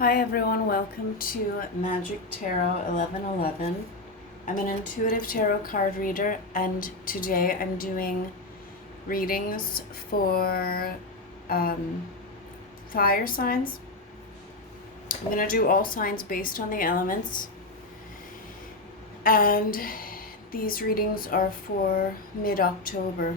Hi everyone, welcome to Magick Tarot 1111. I'm an intuitive tarot card reader, and today I'm doing readings for fire signs. I'm going to do all signs based on the elements, and these readings are for mid-October.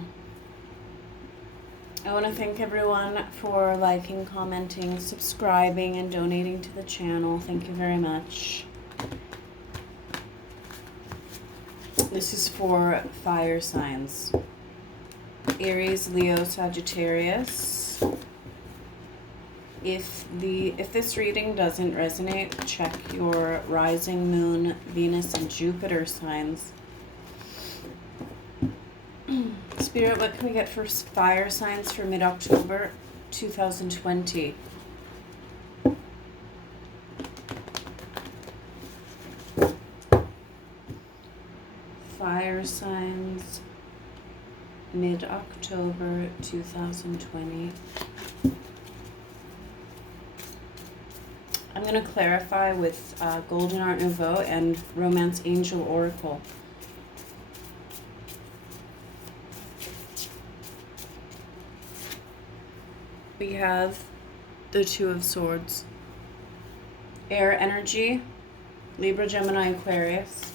I want to thank everyone for liking, commenting, subscribing, and donating to the channel. Thank you very much. This is for fire signs. Aries, Leo, Sagittarius. If this reading doesn't resonate, check your rising, moon, Venus, and Jupiter signs. Spirit, what can we get for fire signs for mid-October 2020? Fire signs, mid-October 2020. I'm going to clarify with Golden Art Nouveau and Romance Angel Oracle. We have the Two of Swords. Air energy, Libra, Gemini, Aquarius.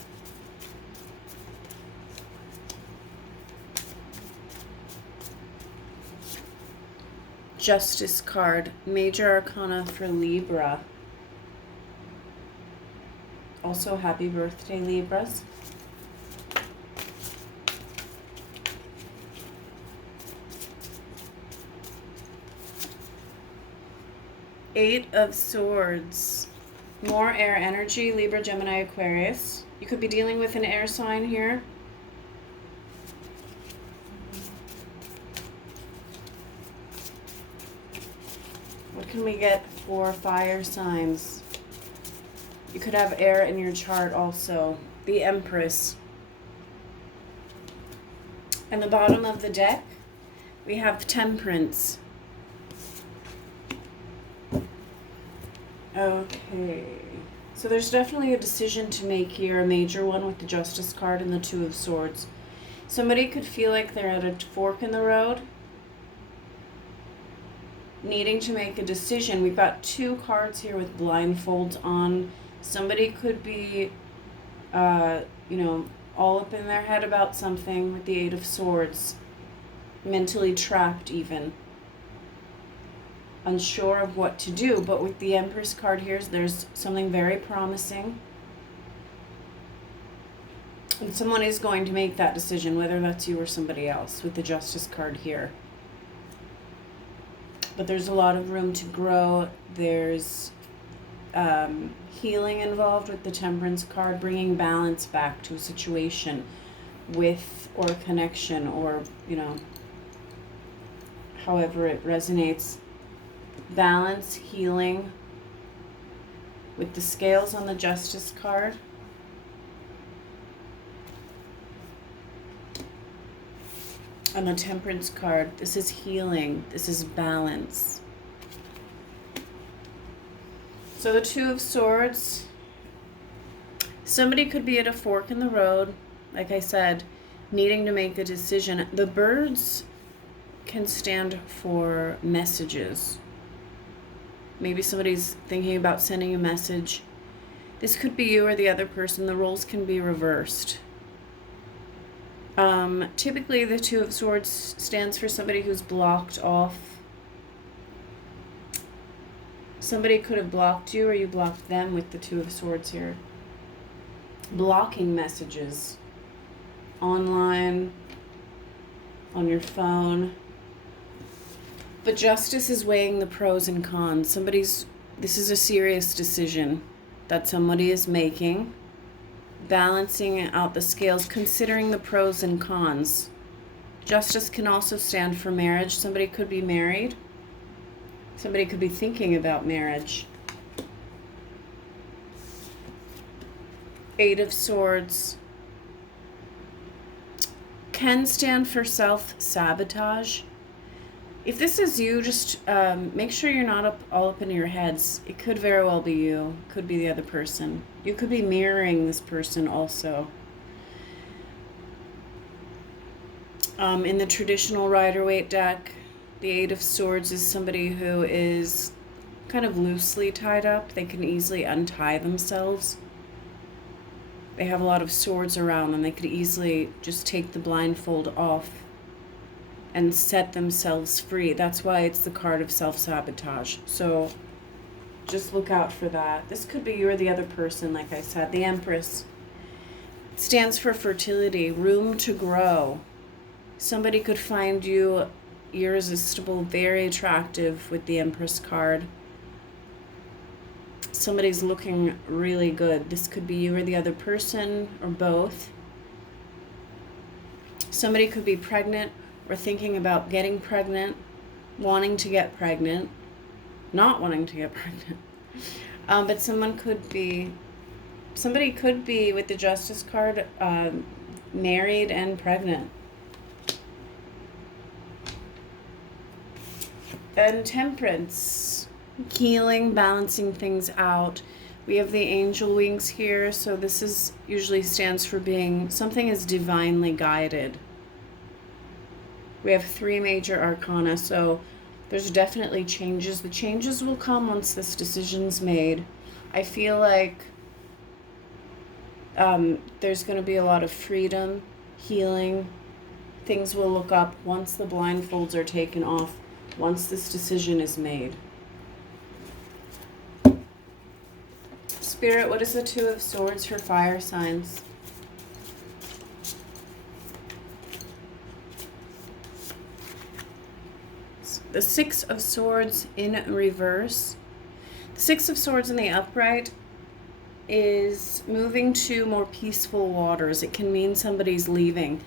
Justice card, Major Arcana for Libra. Also, happy birthday, Libras. Eight of Swords. More air energy, Libra, Gemini, Aquarius. You could be dealing with an air sign here. What can we get for fire signs? You could have air in your chart also. The Empress. And the bottom of the deck, we have Temperance. Okay, so there's definitely a decision to make here, a major one with the Justice card and the Two of Swords. Somebody could feel like they're at a fork in the road, needing to make a decision. We've got two cards here with blindfolds on. Somebody could be, all up in their head about something with the Eight of Swords, mentally trapped even. Unsure of what to do, but with the Empress card here, there's something very promising. And someone is going to make that decision, whether that's you or somebody else, with the Justice card here. But there's a lot of room to grow. There's healing involved with the Temperance card, bringing balance back to a situation with or a connection or, however it resonates. Balance, healing with the scales on the Justice card. On the Temperance card, this is healing, this is balance. So the Two of Swords, somebody could be at a fork in the road, like I said, needing to make a decision. The birds can stand for messages. Maybe somebody's thinking about sending a message. This could be you or the other person. The roles can be reversed. Typically, the Two of Swords stands for somebody who's blocked off. Somebody could have blocked you or you blocked them with the Two of Swords here. Blocking messages. Online, on your phone. But Justice is weighing the pros and cons. This is a serious decision that somebody is making, balancing out the scales, considering the pros and cons. Justice can also stand for marriage. Somebody could be married. Somebody could be thinking about marriage. Eight of Swords can stand for self-sabotage. If this is you, just make sure you're not all up in your heads. It could very well be you. It could be the other person. You could be mirroring this person also. In the traditional Rider-Waite deck, the Eight of Swords is somebody who is kind of loosely tied up. They can easily untie themselves. They have a lot of swords around them. They could easily just take the blindfold off and set themselves free. That's why it's the card of self-sabotage. So just look out for that. This could be you or the other person, like I said. The Empress stands for fertility, room to grow. Somebody could find you irresistible, very attractive with the Empress card. Somebody's looking really good. This could be you or the other person, or both. Somebody could be pregnant or thinking about getting pregnant, wanting to get pregnant, not wanting to get pregnant. But somebody could be with the Justice card, married and pregnant. And Temperance, healing, balancing things out. We have the angel wings here, so this is usually stands for being something is divinely guided. We have 3 major arcana, so there's definitely changes. The changes will come once this decision's made. I feel like there's going to be a lot of freedom, healing. Things will look up once the blindfolds are taken off, once this decision is made. Spirit, what is the Two of Swords for fire signs? The Six of Swords in reverse. The Six of Swords in the upright is moving to more peaceful waters. It can mean somebody's leaving.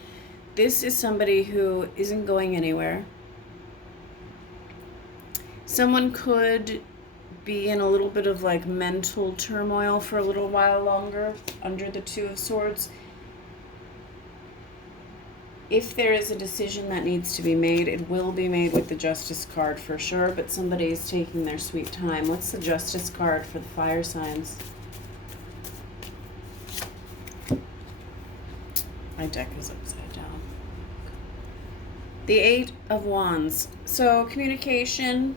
This is somebody who isn't going anywhere. Someone could be in a little bit of like mental turmoil for a little while longer under the Two of Swords. If there is a decision that needs to be made, it will be made with the Justice card for sure, but somebody is taking their sweet time. What's the Justice card for the fire signs? My deck is upside down. The Eight of Wands. So communication.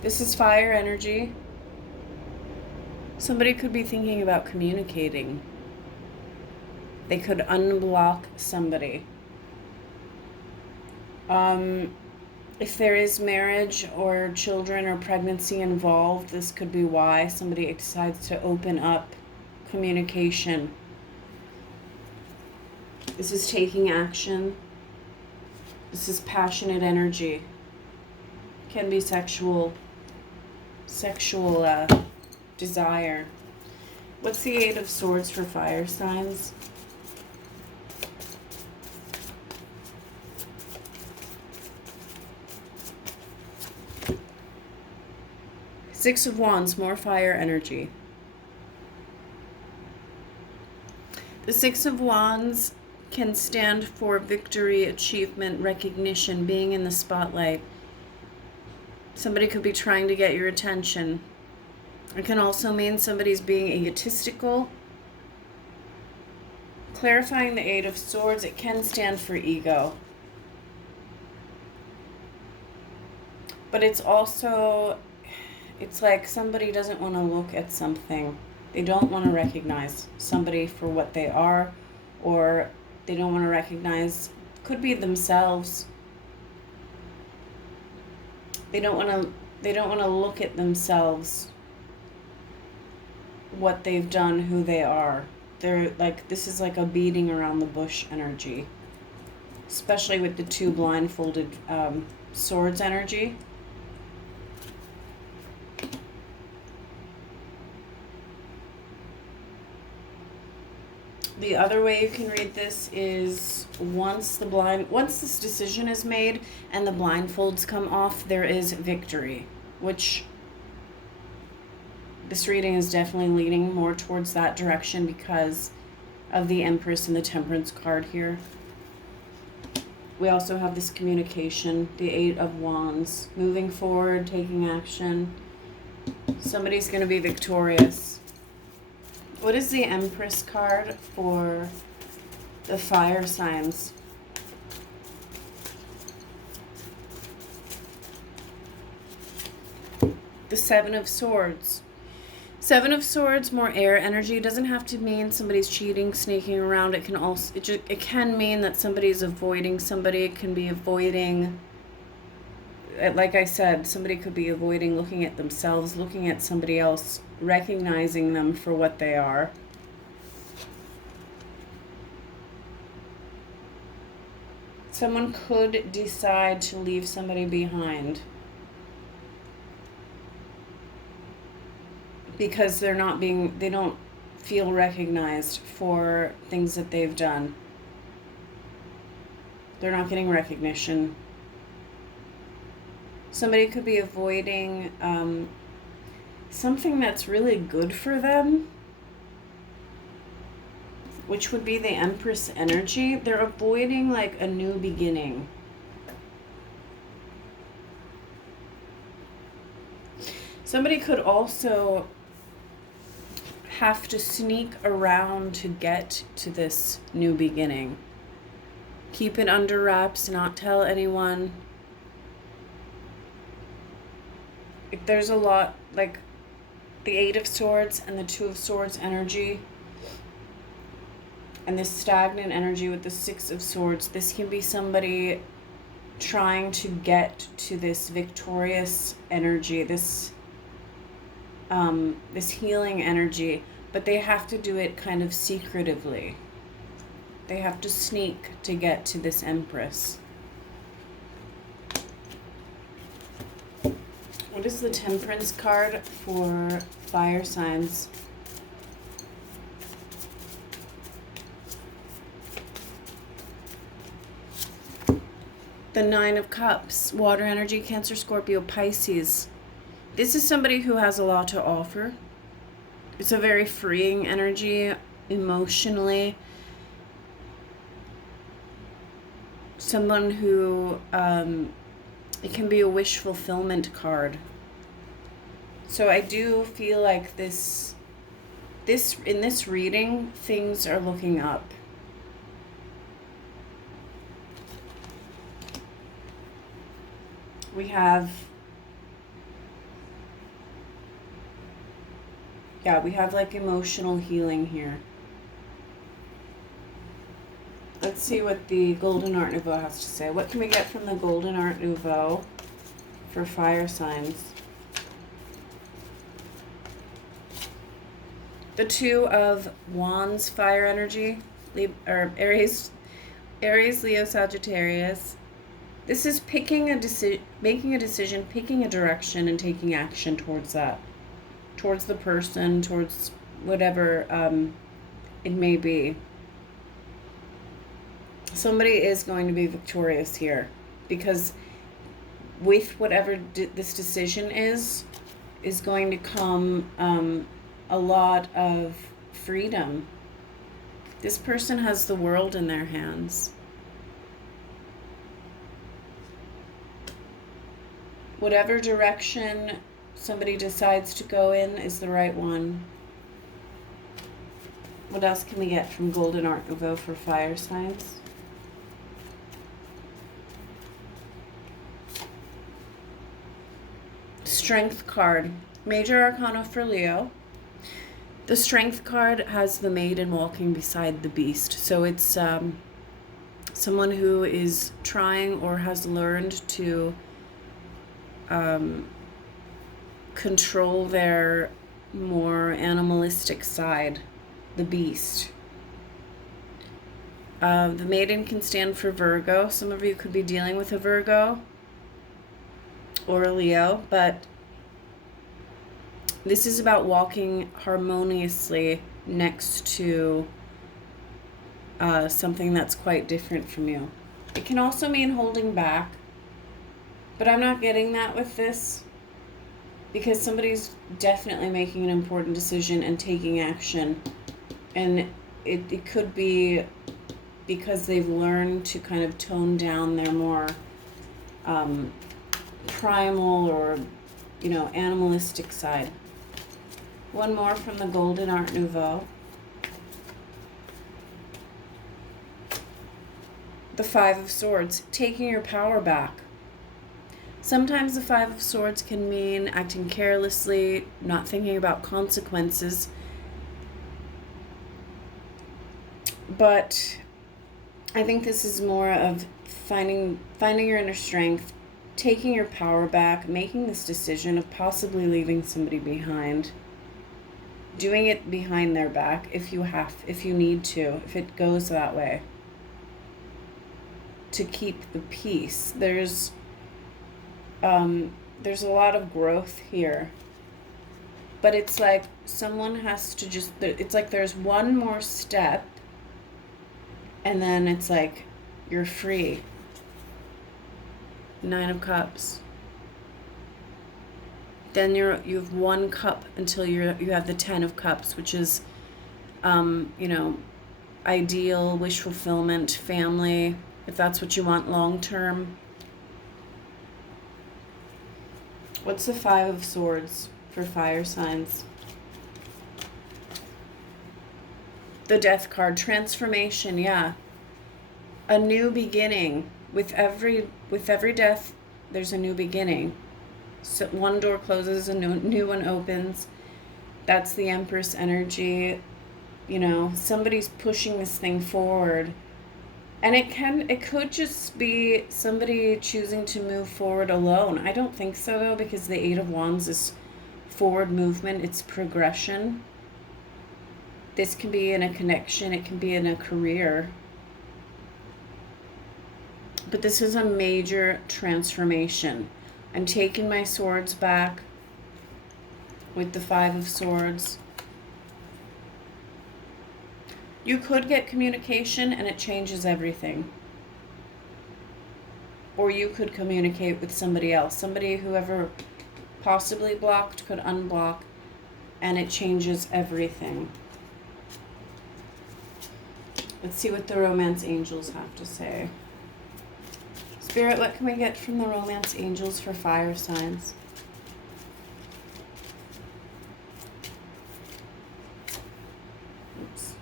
This is fire energy. Somebody could be thinking about communicating. They could unblock somebody. If there is marriage or children or pregnancy involved, this could be why somebody decides to open up communication. This is taking action. This is passionate energy. Can be sexual desire. What's the Eight of Swords for fire signs? Six of Wands, more fire energy. The Six of Wands can stand for victory, achievement, recognition, being in the spotlight. Somebody could be trying to get your attention. It can also mean somebody's being egotistical. Clarifying the Eight of Swords, it can stand for ego. But it's also, it's like somebody doesn't want to look at something. They don't want to recognize somebody for what they are, or they don't want to recognize, could be themselves. They don't want to look at themselves, what they've done, who they are. They're like, this is like a beating around the bush energy, especially with the two blindfolded swords energy. The other way you can read this is once this decision is made and the blindfolds come off, there is victory, which this reading is definitely leaning more towards that direction because of the Empress and the Temperance card here. We also have this communication, the Eight of Wands, moving forward, taking action. Somebody's going to be victorious. What is the Empress card for the fire signs? The Seven of Swords. Seven of Swords, more air energy. Doesn't have to mean somebody's cheating, sneaking around. It can also, it can mean that somebody's avoiding somebody. It can be avoiding, like I said, somebody could be avoiding looking at themselves, looking at somebody else, recognizing them for what they are. Someone could decide to leave somebody behind because they don't feel recognized for things that they've done. They're not getting recognition. Somebody could be avoiding something that's really good for them, which would be the Empress energy. They're avoiding like a new beginning. Somebody could also have to sneak around to get to this new beginning. Keep it under wraps, not tell anyone. If there's a lot, like the Eight of Swords and the Two of Swords energy, and this stagnant energy with the Six of Swords, this can be somebody trying to get to this victorious energy, this healing energy, but they have to do it kind of secretively. They have to sneak to get to this Empress. What is the Temperance card for fire signs? The Nine of Cups, water energy, Cancer, Scorpio, Pisces. This is somebody who has a lot to offer. It's a very freeing energy emotionally. Someone who, it can be a wish fulfillment card. So I do feel like in this reading, things are looking up. We have like emotional healing here. Let's see what the Golden Art Nouveau has to say. What can we get from the Golden Art Nouveau for fire signs? The Two of Wands, fire energy, Aries, Leo, Sagittarius. This is making a decision, picking a direction, and taking action towards that. Towards the person, towards whatever it may be. Somebody is going to be victorious here, because with whatever this decision is going to come a lot of freedom. This person has the world in their hands. Whatever direction somebody decides to go in is the right one. What else can we get from Golden Art Nouveau for fire signs? Strength card. Major Arcana for Leo. The Strength card has the maiden walking beside the beast. So it's someone who is trying or has learned to control their more animalistic side, the beast. The maiden can stand for Virgo. Some of you could be dealing with a Virgo or a Leo, but this is about walking harmoniously next to something that's quite different from you. It can also mean holding back, but I'm not getting that with this, because somebody's definitely making an important decision and taking action. And it could be because they've learned to kind of tone down their more primal or, you know, animalistic side. One more from the Golden Art Nouveau. The Five of Swords, taking your power back. Sometimes the Five of Swords can mean acting carelessly, not thinking about consequences. But I think this is more of finding your inner strength, taking your power back, making this decision of possibly leaving somebody behind. Doing it behind their back if you need to, if it goes that way. To keep the peace. There's a lot of growth here. But it's like someone has to just, it's like there's one more step and then it's like you're free. Nine of Cups. Then you have one cup until you have the 10 of Cups, which is, you know, ideal, wish fulfillment, family, if that's what you want long term. What's the Five of Swords for fire signs? The Death card, transformation, yeah. A new beginning. With every death, there's a new beginning. So one door closes, a new one opens. That's the Empress energy. You know, somebody's pushing this thing forward. And it could just be somebody choosing to move forward alone. I don't think so, though, because the Eight of Wands is forward movement. It's progression. This can be in a connection. It can be in a career. But this is a major transformation. I'm taking my swords back with the Five of Swords. You could get communication and it changes everything. Or you could communicate with somebody else. Somebody whoever possibly blocked could unblock and it changes everything. Let's see what the romance angels have to say. Spirit, what can we get from the romance angels for fire signs? Oops.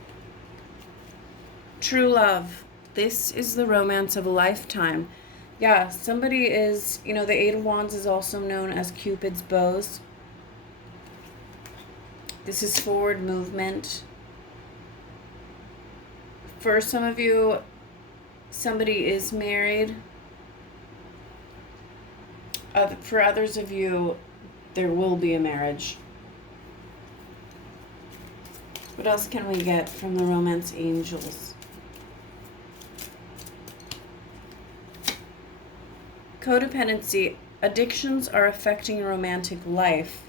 True love. This is the romance of a lifetime. Yeah, somebody is, you know, the Eight of Wands is also known as Cupid's bows. This is forward movement. For some of you, somebody is married. For others of you, there will be a marriage. What else can we get from the romance angels? Codependency. Addictions are affecting your romantic life.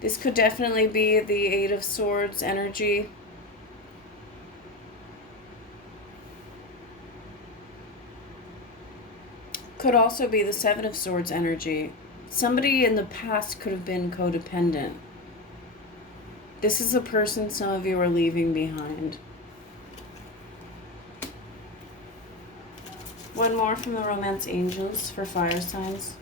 This could definitely be the Eight of Swords energy. Could also be the Seven of Swords energy. Somebody in the past could have been codependent. This is a person some of you are leaving behind. One more from the romance angels for fire signs.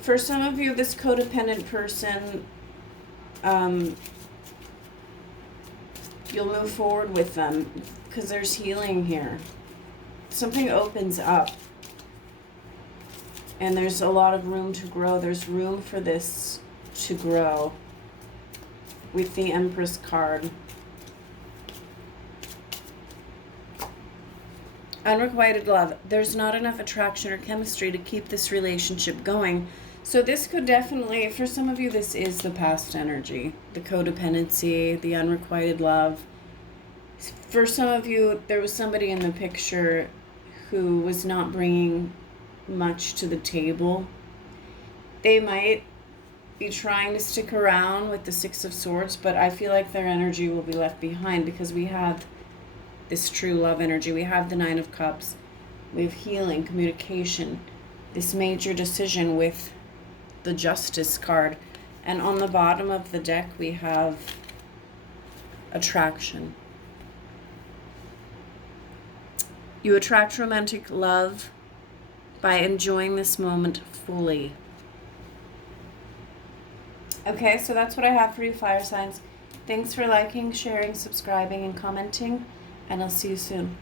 For some of you, this codependent person, you'll move forward with them because there's healing here. Something opens up and there's a lot of room to grow. There's room for this to grow with the Empress card. Unrequited love. There's not enough attraction or chemistry to keep this relationship going. So this could definitely, for some of you, this is the past energy. The codependency, the unrequited love. For some of you, there was somebody in the picture who was not bringing much to the table. They might be trying to stick around with the Six of Swords, but I feel like their energy will be left behind because we have this true love energy. We have the Nine of Cups. We have healing, communication, this major decision with the Justice card. And on the bottom of the deck, we have attraction. You attract romantic love by enjoying this moment fully. Okay, so that's what I have for you, fire signs. Thanks for liking, sharing, subscribing, and commenting, and I'll see you soon.